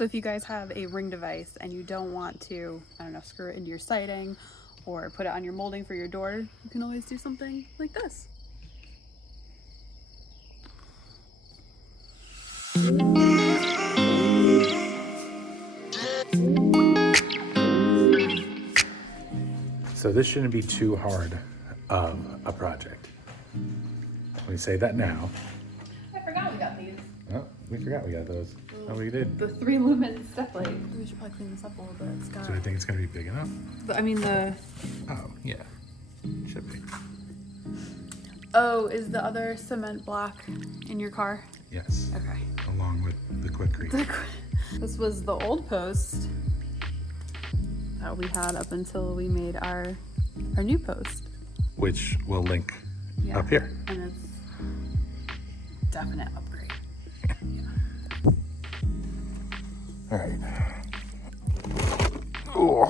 So if you guys have a ring device and you don't want to, I don't know, screw it into your siding or put it on your molding for your door, you can always do something like this. So this shouldn't be too hard of a project. We say that now. I forgot we got these. Oh, we forgot we got those. Oh, we did. The 3 lumen step light. We should probably clean this up a little bit. It's got... So I think it's gonna be big enough? I mean the... Oh, yeah. Should be. Oh, is the other cement block in your car? Yes. Okay. Along with the Quikrete. This was the old post that we had up until we made our new post. Which will link up here. And it's definite upgrade. All right. Oh.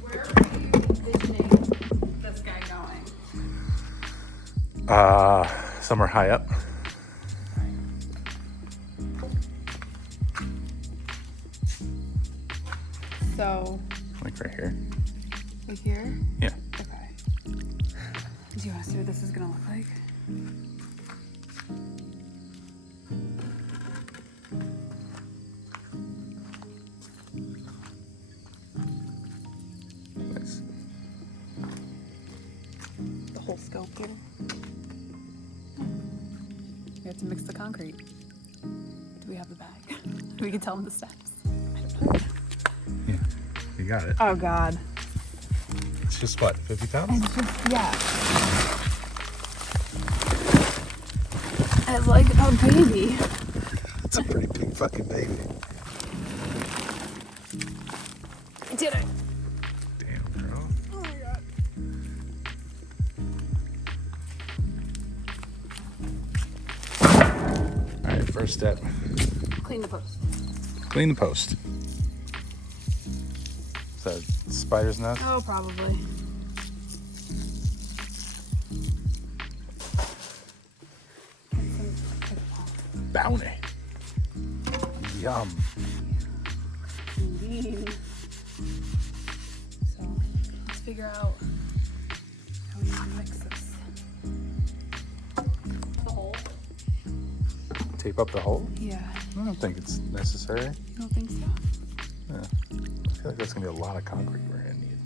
Where are you envisioning this guy going? Somewhere high up. So, Like right here. like here? Yeah. Okay. Do you want to see what this is gonna look like? Nice. The whole scope here. We have to mix the concrete. Do we have the bag? We can tell them the steps. Yeah. You got it. Oh God. It's just what, 50 pounds? Yeah. It's like a baby. It's a pretty big fucking baby. I did it. Damn, girl. Oh my God. All right, first step. Clean the post. Clean the post. Is that a spider's nest? Oh, probably. Bounty. Yum. Indeed. So let's figure out how we can mix this. The hole. Tape up the hole? Yeah. I don't think it's necessary. You don't think so? Yeah. I feel like that's gonna be a lot of concrete we're gonna need.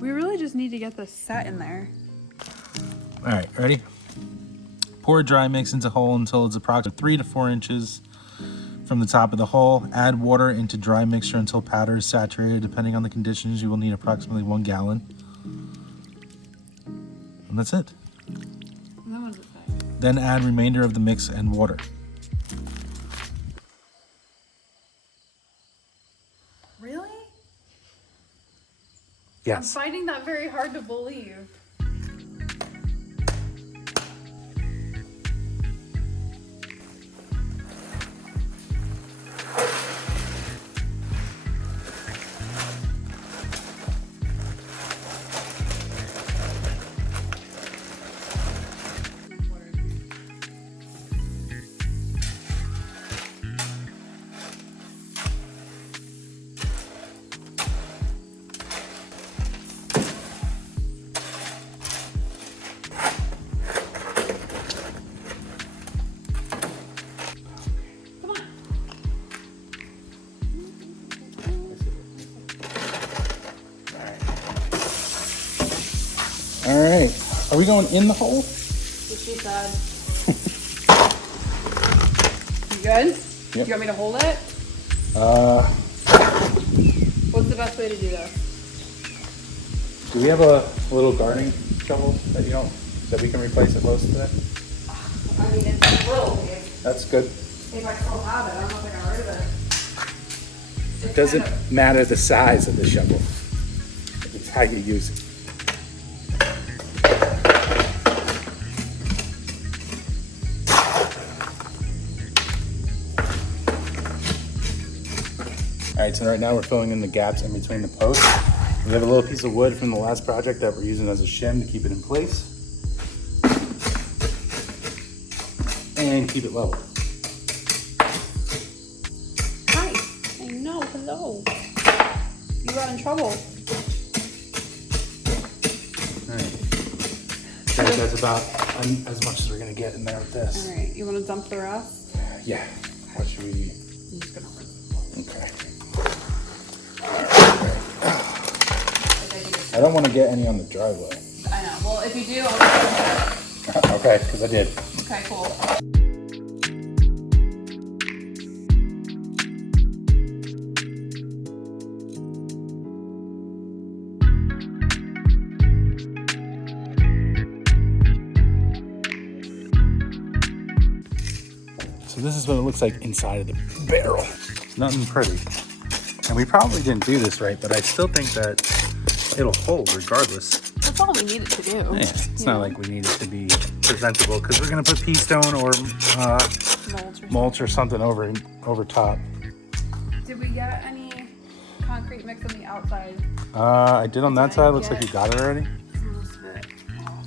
We really just need to get this set in there. All right, ready? Pour dry mix into hole until it's approximately 3 to 4 inches from the top of the hole. Add water into dry mixture until powder is saturated. Depending on the conditions, you will need approximately 1 gallon. And that's it. And that one's it say? Then add remainder of the mix and water. Really? Yes. I'm finding that very hard to believe. All right, are we going in the hole? What she said. You good? Yep. Do you want me to hold it? What's the best way to do this? Do we have a little gardening shovel that we can replace at Lowe's today? I mean, it's a little big. That's good. If I still have it, I don't know if I got rid of it. It doesn't matter the size of the shovel. It's how you use it. All right, so right now we're filling in the gaps in between the posts. We have a little piece of wood from the last project that we're using as a shim to keep it in place. and keep it level. Hi. I know. Hello. You got in trouble. Alright. So that's about as much as we're gonna get in there with this. All right. You want to dump the rest? Yeah. What should we? I'm just gonna. Okay. I don't want to get any on the driveway. I know. Well, if you do, I'll. Okay, because I did. Okay. Cool. So this is what it looks like inside of the barrel. Nothing pretty. And we probably didn't do this right, but I still think that it'll hold regardless. That's all we needed to do. Yeah, it's not like we need it to be presentable because we're gonna put pea stone or mulch or something over top. Did we get any concrete mix on the outside? I did on that side. Looks like you got it already. Most of it off.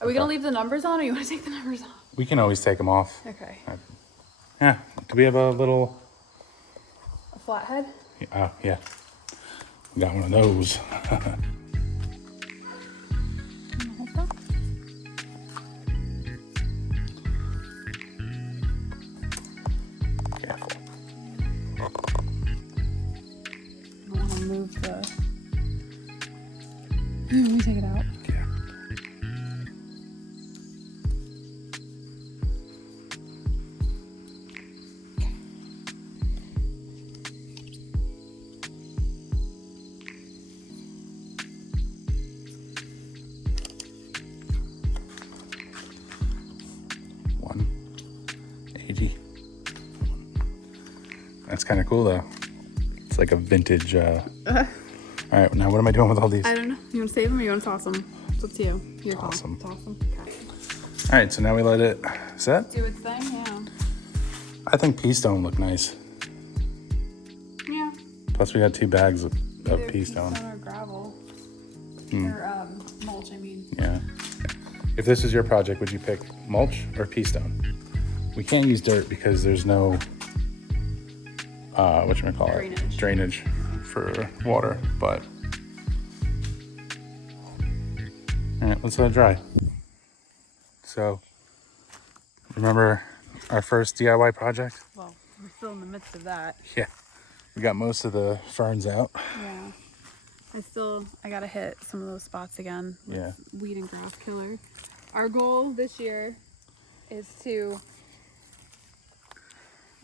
Are we gonna leave the numbers on, or you want to take the numbers off? We can always take them off. Okay. Yeah. Do we have a little? A flathead? Yeah. We got one of those. Careful. I want to move the. Let me take it out. Yeah. That's kind of cool though. It's like a vintage. All right, now what am I doing with all these? I don't know. You want to save them or you want to toss them? It's up to you. Your call. Toss 'em. Toss them. Okay. All right, so now we let it set. Do its thing, yeah. I think pea stone look nice. Yeah. Plus we got 2 bags of Either pea stone. or gravel. Or mulch, I mean. Yeah. If this is your project, would you pick mulch or pea stone? We can't use dirt because there's no Drainage. drainage for water, but all right, let's let it dry. So remember our first DIY project? Well, we're still in the midst of that. Yeah, we got most of the ferns out. Yeah. I gotta hit some of those spots again with Yeah. weed and grass killer. Our goal this year is to,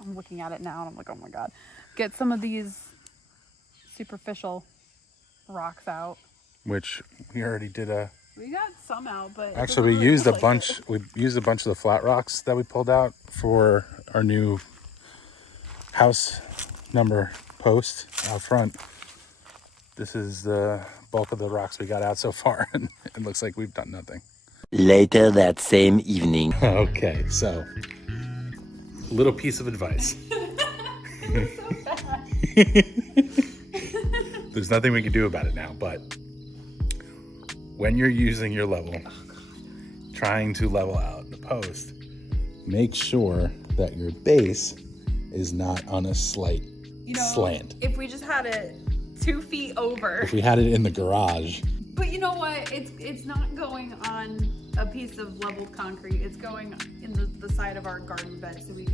I'm looking at it now and I'm like, oh my God, get some of these superficial rocks out. Which we already did We got some out, but actually we used a bunch. We used a bunch of the flat rocks that we pulled out for our new house number post out front. This is the bulk of the rocks we got out so far, and it looks like we've done nothing. Later that same evening. Okay, so little piece of advice. There's nothing we can do about it now, but when you're using your level, trying to level out the post, make sure that your base is not on a slight slant. If we just had it 2 feet over. If we had it in the garage. But you know what? It's not going on a piece of leveled concrete. It's going in the side of our garden bed, so we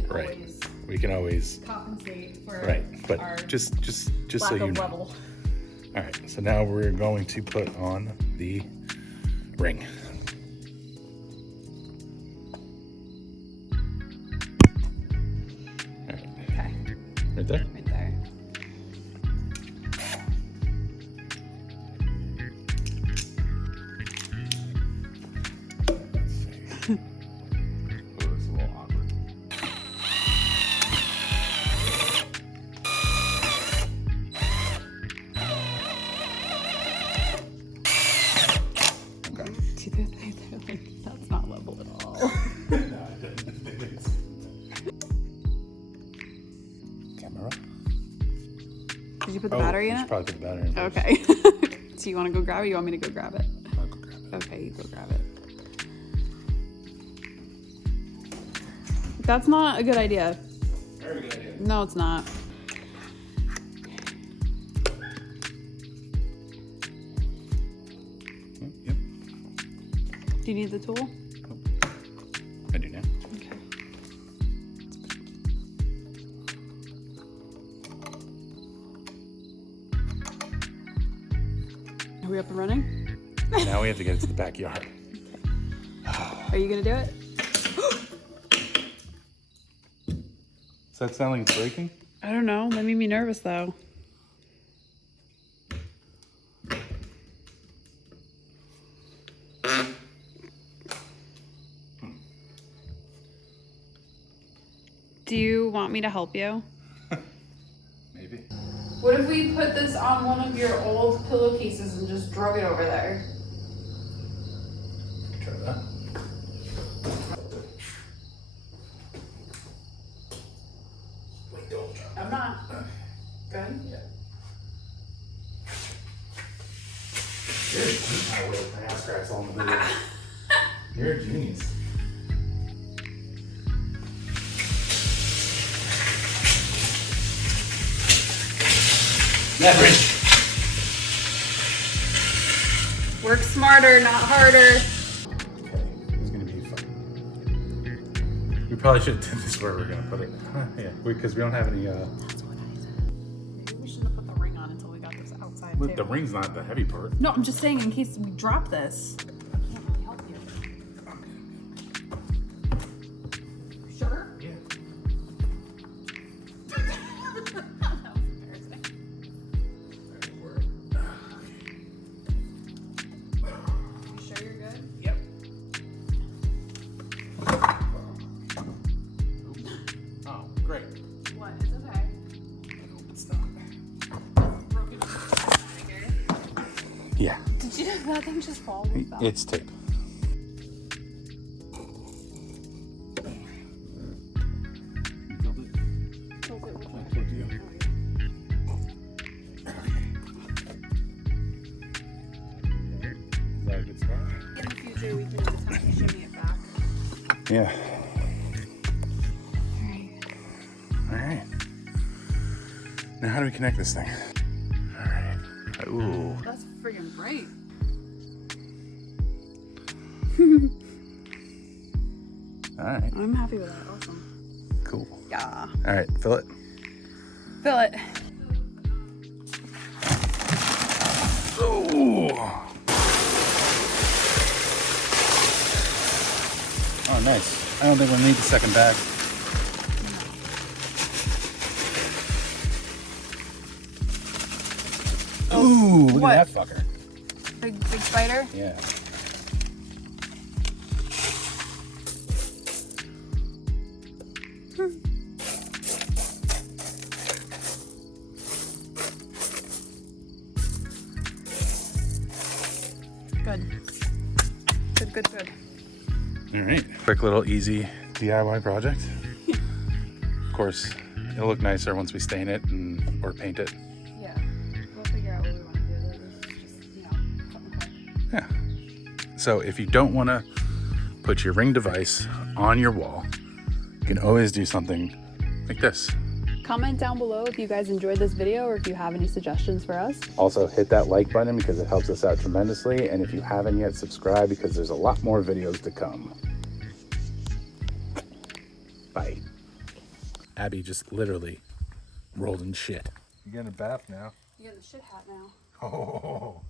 can always compensate for but our just lack so you of know. level. All right, so now we're going to put on the ring. All right, Okay, right there. right there. Oh, this is a little awkward. Okay. That's not level at all. Camera. Did you put the battery in we should it? probably put the battery in first. Okay. So you want to go grab it? Or you want me to go grab it? I'll go grab it. Okay, you go grab it. That's not a good idea. Very good idea. No, it's not. Yep. Do you need the tool? I do now. Okay. Are we up and running? Now we have to get it to the backyard. Are you gonna do it? Does that sound like it's breaking? I don't know. That made me nervous though. Do you want me to help you? Maybe. What if we put this on one of your old pillowcases and just drug it over there? Try that. Wait, don't try. I'm not. Good? Yeah. You're my ass cracks all in the video. You're a genius. Leverage. Work smarter, not harder. Okay, this is gonna be fun. We probably should have done this where we're gonna put it. Yeah, because we don't have any. That's what I said. Maybe we shouldn't have put the ring on until we got this outside But too. the ring's not the heavy part. No, I'm just saying in case we drop this. I can't really help you. Sure? Yeah. That was embarrassing. You sure you're good? Yep. Oh, great. What? It's okay. I hope it's not. Broken finger. Yeah, Did you that thing just fall? it's tape. In the future, we can just have to shimmy it back. Yeah. Alright. All right. Now, how do we connect this thing? All right. Ooh. That's friggin' bright. All right. I'm happy with that. Awesome. Cool. Yeah. All right. Fill it. Fill it. Ooh. Oh, nice. I don't think we'll need the second bag. Ooh, look What? at that fucker. Big spider? Yeah. Good. Good, good, good. All right. Quick little easy DIY project. Of course, it'll look nicer once we stain it or paint it. Yeah. We'll figure out what we want to do. This is just, something quick. Yeah. So if you don't want to put your Ring device on your wall, you can always do something like this. Comment down below if you guys enjoyed this video or if you have any suggestions for us. Also hit that like button because it helps us out tremendously. And if you haven't yet, subscribe because there's a lot more videos to come. Bye. Abby just literally rolled in shit. You're getting a bath now. You're in the shit hat now. Oh.